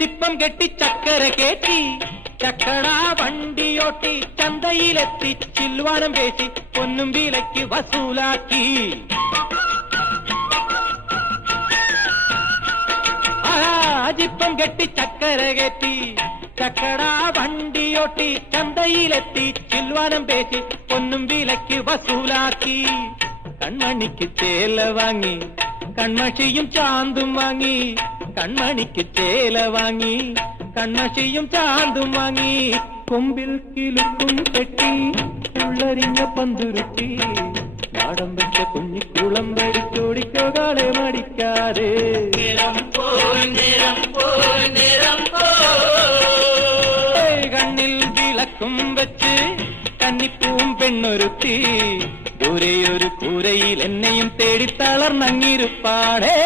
ചിപ്പം കെട്ടി ചക്കര കേറ്റി ചക്കട വണ്ടിയോട്ടി ചന്തയിലെത്തി ചില്ലുവാനം പേശി പൊന്നും വിലയ്ക്ക് വസൂലാക്കി. ആജിപ്പം കെട്ടി ചക്കര കയറ്റി ചക്കട വണ്ടിയോട്ടി ചന്തയിലെത്തി ചിൽവാനം പേശി പൊന്നും വിലയ്ക്ക് വസൂലാക്കി. കൺമണിക്ക് ചേല വാങ്ങി കൺമഷിയും ചാന്തും വാങ്ങി கண்மணிக்கு சேல வாங்கி கண்ணசியும் சாந்தும் வாங்கி கொம்பில் கிழுக்கும் கெட்டி உள்ளறிஞ்ச பந்துருட்டி நாடம் வச்ச குஞ்சு குளம்படி ஜோடிக்கோ காலே மடிக்காது. கண்ணில் விளக்கும் வச்சு கன்னிப்பூம் பெண்ணொருத்தி ஒரே ஒரு கூரையில் என்னையும் தேடி தளர் நங்கிருப்பாடே